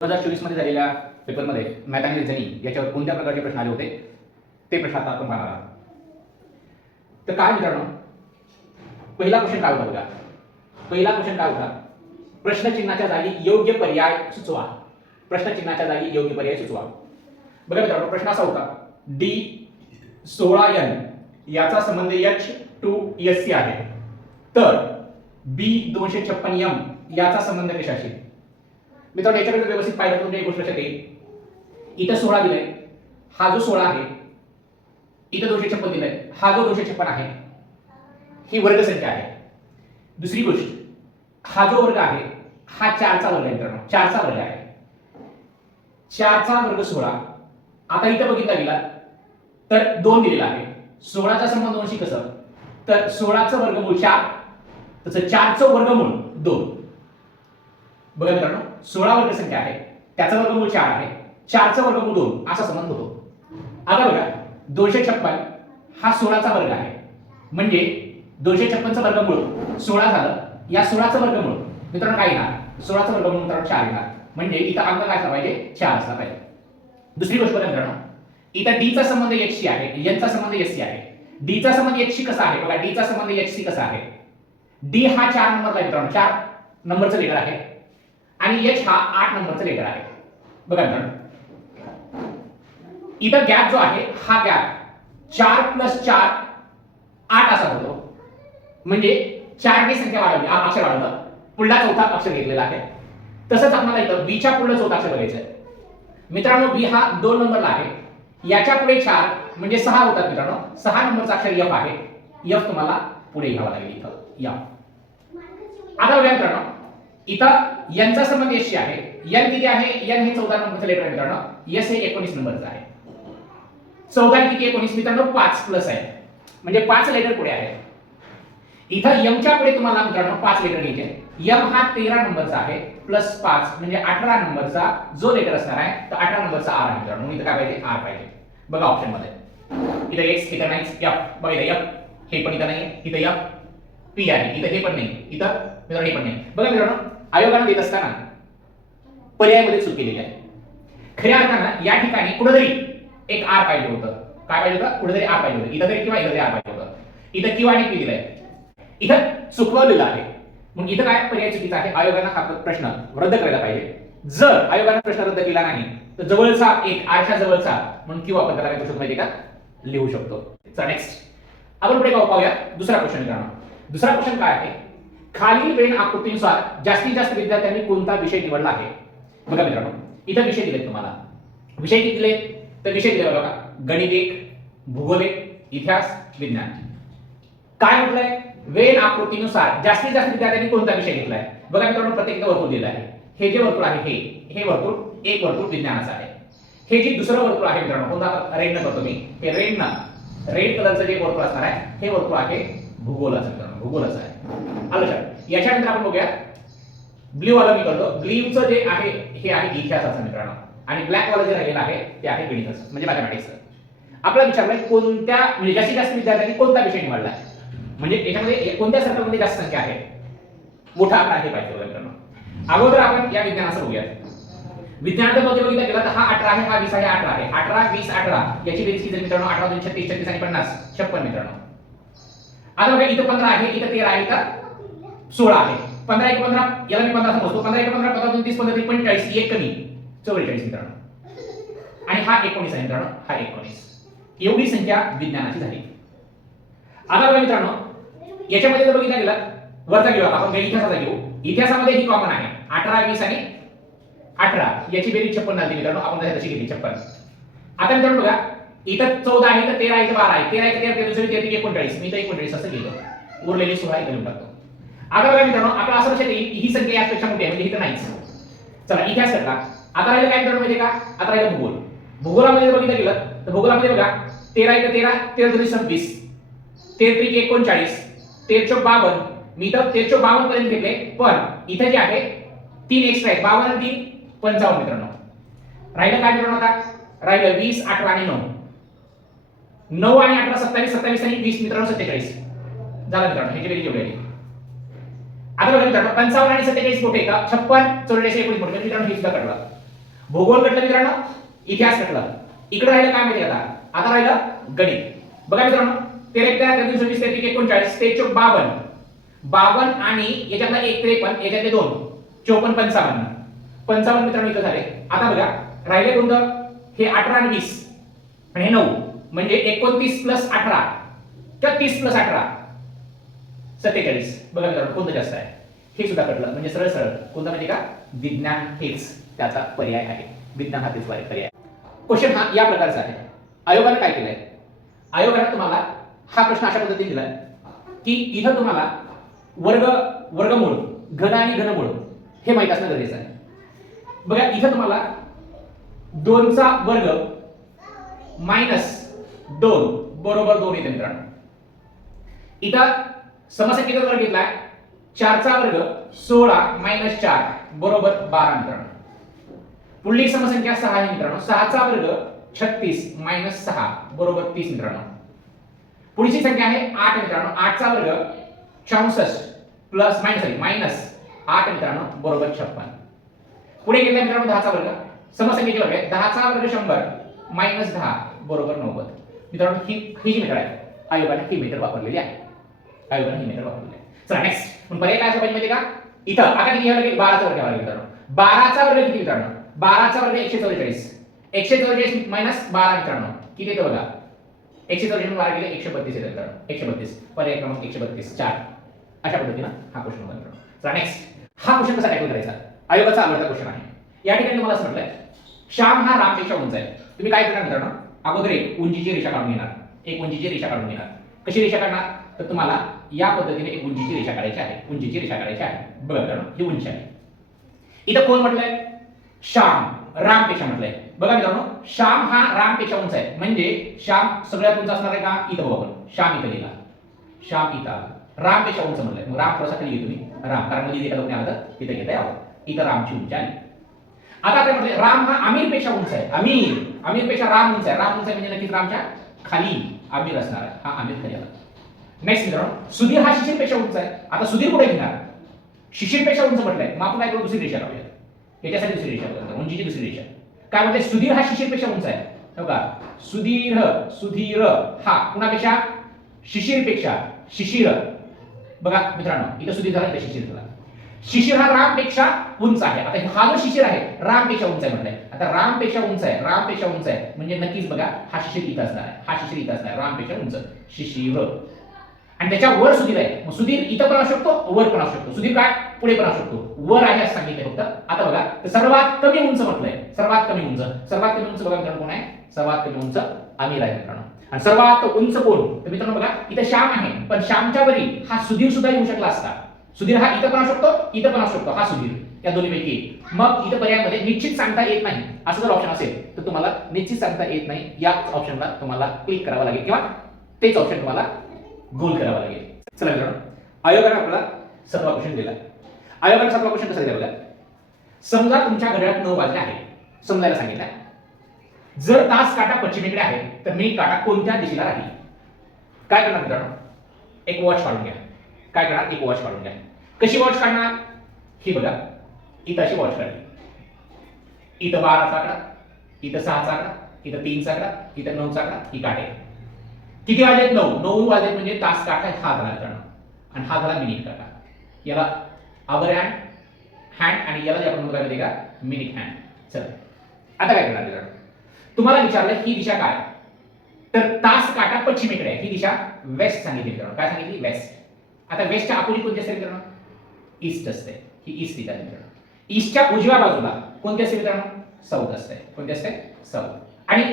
2024 मध्ये झालेल्या पेपरमध्ये मॅथ आणि रिझनिंग याच्यावर कोणत्या प्रकारचे प्रश्न आले होते ते प्रश्न आता आपण पाहणार आहोत. तर काय मित्रांनो, पहिला क्वेश्चन काय होता बघा. पहिला क्वेश्चन काय होता, प्रश्नचिन्हाच्या जागी योग्य पर्याय सुचवा. प्रश्नचिन्हाच्या जागी योग्य पर्याय सुचवा. बघा मित्रांनो, प्रश्न असा होता, D16N याचा संबंध H2SC आहे, तर B256M याचा संबंध कशाशी. मित्रांनो, याच्याकडे व्यवस्थित पाहिलं तर एक गोष्ट लक्षात येईल. इथं 16 दिलंय, हा जो 16 आहे, इथं 256 दिलंय, हा जो 256 आहे, ही वर्ग संख्या आहे. दुसरी गोष्ट, हा जो वर्ग आहे हा 4चा वर्ग आहे मित्रांनो, 4चा वर्ग आहे. 4चा वर्ग 16. आता इथं बघितला गेला तर 2 दिलेला आहे. 16चा संबंध 2शी कसं, तर 16चं वर्गमूळ 4, तसं 4चं वर्गमूळ 2. बघा मित्रांनो, 16 वर्ग संख्या आहे, त्याचा वर्गमूळ 4 आहे, 4चं वर्गमूळ 2 असा संबंध होतो. आता बघा, 256 हा 16चा वर्ग आहे, म्हणजे 256चं वर्गमूळ 16 झालं. या 16चं वर्गमूळ मित्रांनो काय येणार, 16चं वर्गमूळ मित्रांनो 4 येणार, म्हणजे इथं अंक काय असला पाहिजे, 4 असला पाहिजे. दुसरी गोष्ट बघा मित्रांनो, इथं D चा संबंध H शी आहे, N चा संबंध S शी आहे. D चा संबंध H शी कसा आहे बघा, D चा संबंध H शी कसा आहे. D हा 4 नंबरला आहे मित्रांनो, 4 नंबरचं लेटर आहे, आणि H हा 8 नंबरचं लेटर आहे. बघा मित्रांनो, इथं गॅप जो आहे हा गॅप 4 + 4 8 असा होतो, म्हणजे 4 ने संख्या वाढवली, अक्षर वाढवलं, पुढला चौथा अक्षर घेतलेला आहे. तसंच आपल्याला इथं B च्या पुढलं चौथा अक्षर बघायचं आहे. मित्रांनो, B हा 2 नंबरला आहे, याच्या पुढे 4 म्हणजे 6 होतात मित्रांनो. 6 नंबरचा अक्षर F आहे. F तुम्हाला पुढे घ्यावा लागेल इथं या. आता बघा मित्रांनो, इथं N चा संबंध S शी आहे. N किती आहे, N हे 14 नंबरचं लेटर आहे मित्रांनो, S हे 19 नंबरचं आहे. 14 किती 19 मित्रांनो, 5 प्लस आहे, म्हणजे 5 लेटर पुढे आहे. इथं M च्या पुढे तुम्हाला मित्रांनो 5 लेटर घ्यायचे. M हा 13 नंबरचा आहे, प्लस 5 म्हणजे 18 नंबरचा जो लेटर असणार आहे, तर 18 नंबरचा R आहे मित्रांनो. इथं काय पाहिजे, R पाहिजे. बघा ऑप्शन मध्ये, इथं X, इथं नाही, F बघा, इथं F हे पण इथं नाही, इथं F P आहे, इथं हे पण नाही, इथं मित्रांनो हे पण नाही. बघा मित्रांनो, आयोगाने देत असताना पर्यायामध्ये चूक केलेली आहे. खऱ्या अर्थानं या ठिकाणी कुठेतरी एक R पाहिजे होतं. काय पाहिजे होतं, कुठेतरी R पाहिजे होतं, इथं तरी किंवा इथं तरी R पाहिजे होतं. इथं Q आणि P दिलंय, इथं चुकवलेलं आहे. मग इथं काय पर्याय चुकीचा आहे, आयोगाने हा प्रश्न रद्द करायला पाहिजे. जर आयोगाने प्रश्न रद्द केला नाही, तर जवळचा एक आरच्या जवळचा म्हणून Q आपण त्याला काय करू शकतो माहिती का, लिहू शकतो. चला नेक्स्ट आपण पुढे पाहूया दुसरा क्वेश्चन मित्रांनो. दुसरा क्वेश्चन काय आहे, खालील वेन आकृतीनुसार जास्तीत जास्त विद्यार्थ्यांनी कोणता विषय निवडला आहे. बघा मित्रांनो, इथं विषय दिलेत तुम्हाला. विषय किती दिले, तर विषय दिले बघा, गणित 1, भूगोल 1, इतिहास, विज्ञान. काय म्हटलंय, वेन आकृतीनुसार जास्तीत जास्त विद्यार्थ्यांनी कोणता विषय घेतलाय. बघा मित्रांनो, प्रत्येक वर्तुळ दिलेलं आहे. हे जे वर्तुळ आहे हे वर्तुळ एक वर्तुळ विज्ञानाचं आहे. हे जे दुसरं वर्तुळ आहे मित्रांनो, कोणता रेड न करतो मी, हे रेड कलरचं जे वर्तुळ असणार आहे हे वर्तुळ आहे भूगोलाचं मित्रांनो, भूगोलाचं आहे. आलं लक्षात. याच्यानंतर आपण बघूया ब्ल्यू वाला मी करतो. ब्ल्यूचं जे आहे हे आहे इतिहासाचं मित्रांनो, आणि ब्लॅक वाला जे राहिलेलं आहे ते आहे गणिताचं म्हणजे मॅथमॅटिक्सचं. आपल्याला विचारलंय कोणत्या म्हणजे जास्तीत जास्त विद्यार्थ्यांनी कोणता विषय निवडलाय, म्हणजे याच्यामध्ये कोणत्या सर्कलमध्ये जास्त संख्या आहे, मोठा आकडा आहे पाहिजे बघा मित्रांनो. अगोदर आपण या विज्ञानाचं बघूया. विज्ञानामध्ये बघितलं गेलं तर हा 18 आहे, हा 20 आहे, 18 आहे. 18 20 18 याची बेरीज किती मित्रांनो, 18 2 36 36 आणि 50 56 मित्रांनो. आता बघा, इथं 15 आहे, इथं 13 आहे, इथं 16 आहे. 15 1 15 याला मी 15 समजतो. 15 1 15 15 2 30 15 3 45 एक कमी 44 मित्रांनो, आणि हा 19 आहे मित्रांनो, हा 19. एवढी संख्या विज्ञानाची झाली. आता बघा मित्रांनो, याच्यामध्ये जर बघितलं गेलं वरचा घेऊ आपण, इतिहासाचा घेऊ. इतिहासामध्ये ही कॉमन आहे 18 20 आणि 18 याची बेरीज 56 झाली मित्रांनो, आपण तशी घेतली 56. आता मित्रांनो बघा, इथं 14 आहे, इथं 13 आहे, इथं 12 आहे. 13 1 13 दुसरी 39 मी इथं 39 असं घेतो, उरलेली 16 इथं लिहून टाकतो. आता बघा मित्रांनो, आपला असं लक्षात येईल ही संख्या यापेक्षा मोठी आहे, म्हणजे इथं नाहीच. चला इतिहास करता. आता राहिलं काय मित्रांनो माहिती का, आता राहिलं भूगोल. भूगोलामध्ये बघितलं गेलं तर भूगोलामध्ये बघा 13 1 13 13 2 26 13 3 39 13 52 मी इथं 13 52 पर्यंत घेतले, पण इथं जे आहे 3 एक्स्ट्रा आहेत, 52 आणि 3 55 मित्रांनो. राहिलं काय मित्रांनो, आता राहिलं 20 18 आणि 9 9 आणि 18 27 27 आणि 20 मित्रांनो 47 झालं मित्रांनो. ह्याची बेरीज एवढी आली. आता बघा मित्रांनो, 55 आणि 47 मोठे का, 56 44 19 मोठे मित्रांनो, हे सुद्धा कळलं. भूगोल कटलं मित्रांनो, इतिहास कटलं. इकडे राहिलं काय माहिती आता, आता राहिलं गणित. बघा मित्रांनो, 13 26 39 23 52 52 आणि याच्यातला 1 53 याच्यातले 2 54 55 55 मित्रांनो इथं झाले. आता बघा राहिले कोणतं, हे 18 आणि 20 आणि हे 9 म्हणजे 29 प्लस 18 किंवा 30 प्लस 18 47. बघा मित्रांनो कोणतं जास्त आहे, हे सुद्धा कटलं. म्हणजे सरळ सरळ कोणतं म्हणजे का, विज्ञान हेच त्याचा पर्याय आहे. विज्ञान हा तेच पर्याय. क्वेश्चन हा या प्रकारचा आहे. आयोगाने काय केलंय, आयोगाने तुम्हाला हा प्रश्न अशा पद्धतीने दिलाय की इथं तुम्हाला वर्गमूळ, घन आणि घनमूळ हे माहित असणं गरजेचं आहे. बघा इथं तुम्हाला 2 चा वर्ग मायनस 2 बरोबर 2 येते मित्रांनो. इथं समसंख्येचा वर्ग घेतलाय 4 चा वर्ग 16 मायनस 4 बरोबर 12 मित्रांनो. पुढली समसंख्या 6 आहे मित्रांनो. 6 चा वर्ग 36 मायनस 6 बरोबर 30 मित्रांनो. पुढची संख्या आहे 8 मित्रांनो. 8 चा वर्ग 64 प्लस मायनस 8 मित्रांनो बरोबर 56. पुढे घेतला मित्रांनो 10 चा वर्ग. समसंख्येचे वर्ग आहे. 10 चा वर्ग 100 मायनस 10 बरोबर 90. मित्रांनो ही जी मेथड आहे, आयोगाने ही मेथड वापरलेली आहे. आयोगाने ही मेथड वापरलेली आहे. चला नेक्स्ट. पर्याय काय असं पाहिजे माहिती का, इथं आता किती घ्यावं लागेल, 12 चा वर्ग घ्यावा लागेल मित्रांनो. 12 चा वर्ग किती मित्रांनो, 12 चा वर्ग 144. 144 मायनस 12 मित्रांनो किती येतं बघा, 144 12 गेले 132 येतं मित्रांनो. 132 पर्याय क्रमांक 132 4. अशा पद्धतीने हा क्वेश्चन होता मित्रांनो. चला नेक्स्ट. हा क्वेश्चन कसा टॅकल करायचा, आयोगाचा आवडता क्वेश्चन आहे. या ठिकाणी तुम्हाला असं म्हटलंय श्याम हा रामपेक्षा उंच आहे. तुम्ही काय करणार मित्रांनो, अगोदर एक उंचीची रेषा काढून घेणार. एक उंचीची रेषा काढून घेणार. कशी रेषा काढणार, तर तुम्हाला या पद्धतीने एक उंचीची रेषा काढायची आहे. उंचीची रेषा काढायची आहे. बघा मित्रांनो ही उंची आहे. इथं कोण म्हटलंय, श्याम रामपेक्षा म्हटलंय. बघा मित्रांनो श्याम हा रामपेक्षा उंच आहे. म्हणजे श्याम सगळ्यात उंच असणार आहे का, इथं बघा आपण श्याम इथं गेला, श्याम इथं आला, रामपेक्षा उंच म्हटलंय. मग राम थोडासा खाली तुम्ही राम, कारण मध्ये एका लोकांनी आलं तर तिथे घेता यावं. इथं रामची उंची आली. आता काय म्हटलंय, राम हा आमीरपेक्षा उंच आहे. आमीरपेक्षा राम उंच आहे. राम उंच आहे म्हणजे नक्कीच रामच्या खाली आमीर असणार आहे. हा आमीर खाली आला. नेक्स्ट मित्रांनो सुधीर हा शिशिरपेक्षा उंच आहे. आता सुधीर कुठे घेणार, शिशिरपेक्षा उंच म्हटलंय. मग आपण काय करू, दुसरी रेषा काढूया. याच्यासाठी दुसरी रेषा काढूया, उंचीची दुसरी रेषा. काय म्हणते, सुधीर हा शिशिरपेक्षा उंच आहे. बघा सुधीर हा कुणापेक्षा, शिशिरपेक्षा. शिशिर बघा मित्रांनो इथं सुधीर झाला, इथं शिशिर झाला. शिशिर हा रामपेक्षा उंच आहे. आता हा जो शिशिर आहे रामपेक्षा उंच आहे म्हटलंय. आता रामपेक्षा उंच आहे, रामपेक्षा उंच आहे म्हणजे नक्कीच बघा हा शिशिर इथं असणार आहे. हा शिशिर इथं असणार आहे, रामपेक्षा उंच शिशिर. आणि त्याच्या वर सुधीर आहे. मग सुधीर इथं पण असू शकतो, वर पण असू शकतो. सुधीर काय पुढे पण असू शकतो, वर आहे असं सांगितलंय फक्त. आता बघा तर सर्वात कमी उंच म्हटलंय. सर्वात कमी उंच बघा मित्रांनो कोण आहे, सर्वात कमी उंच आमीर आहे मित्रांनो. आणि सर्वात उंच कोण, तर मित्रांनो बघा इथं श्याम आहे, पण श्यामच्या वरी हा सुधीर सुद्धा येऊ शकला असता. सुधीर हा इथं पण असू शकतो, इथं पण असू शकतो. हा सुधीर या दोन्हीपैकी. मग इथं पर्यायामध्ये निश्चित सांगता येत नाही असं जर ऑप्शन असेल तर तुम्हाला निश्चित सांगता येत नाही या ऑप्शनला तुम्हाला क्लिक करावं लागेल किंवा तेच ऑप्शन तुम्हाला गोल करावं लागेल. चला मित्रांनो आयोगाने आपल्याला 7वा क्वेश्चन दिला. आयोगाने 7वा क्वेश्चन कसा दिला बघा. समजा तुमच्या घड्याळात 9 वाजले आहे, समजायला सांगितलं. जर तास काटा पश्चिमेकडे आहे तर मिनिट काटा कोणत्या दिशेला राहील. काय करणार मित्रांनो, एक वॉच काढून घ्या. काय करणार, एक वॉच काढून घ्या. कशी वॉच काढणार, ही बघा इथं अशी वॉच काढली. इथं 12चा आकडा, इथं 6चा आकडा, इथं 3चा आकडा, इथं 9चा आकडा, ही काटे. किती वाजलेत, 9 वाजलेत म्हणजे तास काटा हा झाला मित्रांनो. आणि हा झाला मिनिट काटा. याला आवर हँड आणि याला जे आपण म्हणतो काय का, मिनिट हँड. चला आता काय करणार मित्रांनो, तुम्हाला विचारलं ही दिशा काय, तर तास काटा पश्चिमेकडे आहे. ही दिशा वेस्ट सांगितली मित्रांनो. काय सांगितली, वेस्ट. आता वेस्टच्या अपोजिट कोणती असते मित्रांनो, ईस्ट असते. ही ईस्ट दिशा आहे मित्रांनो. ईस्टच्या उजव्या बाजूला कोणती असते मित्रांनो, साऊथ असते. कोणती असते, साऊथ. आणि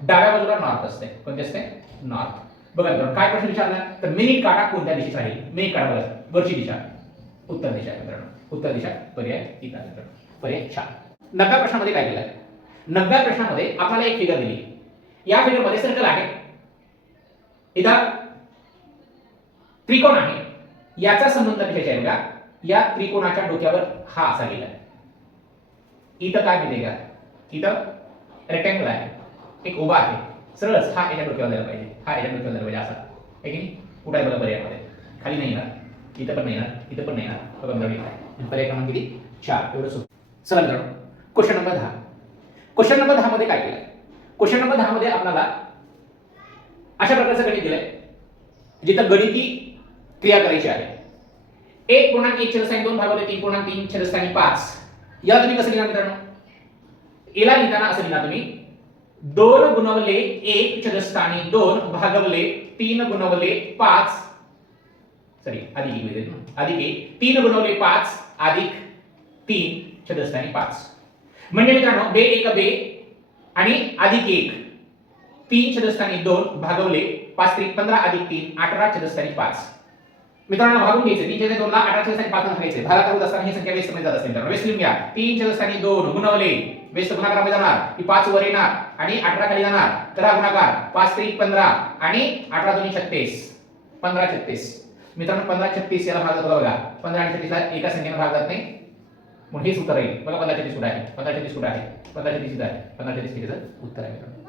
डाव्या बाजूला नॉर्थ असते. कोणती असते, नॉर्थ. बघा मित्रांनो काय प्रश्न विचारला, तर मिनिट काटा कोणत्या दिशेत राहील. मिनिट काटा बघा वरची दिशा उत्तर दिशा आहे मित्रांनो. उत्तर दिशा पर्याय इथं आहे मित्रांनो. पर्याय 4. 9व्या प्रश्नामध्ये काय केलंय, 9व्या प्रश्नामध्ये आपल्याला एक फिगर दिली. या फिगर मध्ये सर्कल आहे, इथं त्रिकोण आहे. याचा संबंध कशाचा आहे बघा, या त्रिकोणाच्या डोक्यावर हा असा गेला. इथं काय मिळते का, इथं रेक्टँगल आहे, एक उभा आहे सरळच. हा याच्या डोक्यावर जायला पाहिजे, हा याच्या डोक्यावर जायला पाहिजे असा आहे की नाही. कुठे आहे बघा पर्यायामध्ये, खाली नाही येणार, इथं पण नाही येणार, इथं पण नाही येणार. बघा मित्रांनो पर्याय क्रमांक किती, 4. एवढं सोपं. चला मित्रांनो क्वेश्चन नंबर 10. क्वेश्चन नंबर 10 मध्ये काय केलंय? क्वेश्चन नंबर 10 मध्ये आपल्याला अशा प्रकारचं गणित दिलंय जिथं गणिती क्रिया करायची आहे. 1.1 छेदस्थानी 2 भागवले 3.3 छेदस्थानी 5. याला तुम्ही कसं लिहिणार मित्रांनो? याला लिहिताना असं लिहिणार तुम्ही 2 गुणवले 1 छेदस्थानी 2 भागवले 3 गुणवले 5 सॉरी अधिक 1 3 गुणवले 5 अधिक 3 छेदस्थानी 5. म्हणजे मित्रांनो बे 1 बे आणि अधिक 1 3 छेदस्थानी 2 भागवले 5 3 15 अधिक 3 18 छेदस्थानी 5. मित्रांनो भागून घ्यायचे 3 छेद 2 ला 18 छेदस्थानी 5 ने भागायचे. भागाकार होत असताना ही संख्या व्यस्त मध्ये जात असते मित्रांनो. व्यस्त लिहून घ्या. 3 छेदस्थानी 2 गुणवले व्यस्त गुणाकारामध्ये जाणार की 5 वर येणार आणि 18 खाली जाणार. तर हा गुणाकार 5 3 15 आणि 18 2 36 15 36. मित्रांनो 15 36 याला भाग जातो बघा. 15 आणि 36 ला एका संख्येने भाग जात नाही. म्हणून हेच उत्तर आहे. बघा 15 36 कुठे आहे? 15 36 कुठे आहे? 15 36 इथं आहे. 15 36 उत्तर आहे मित्रांनो.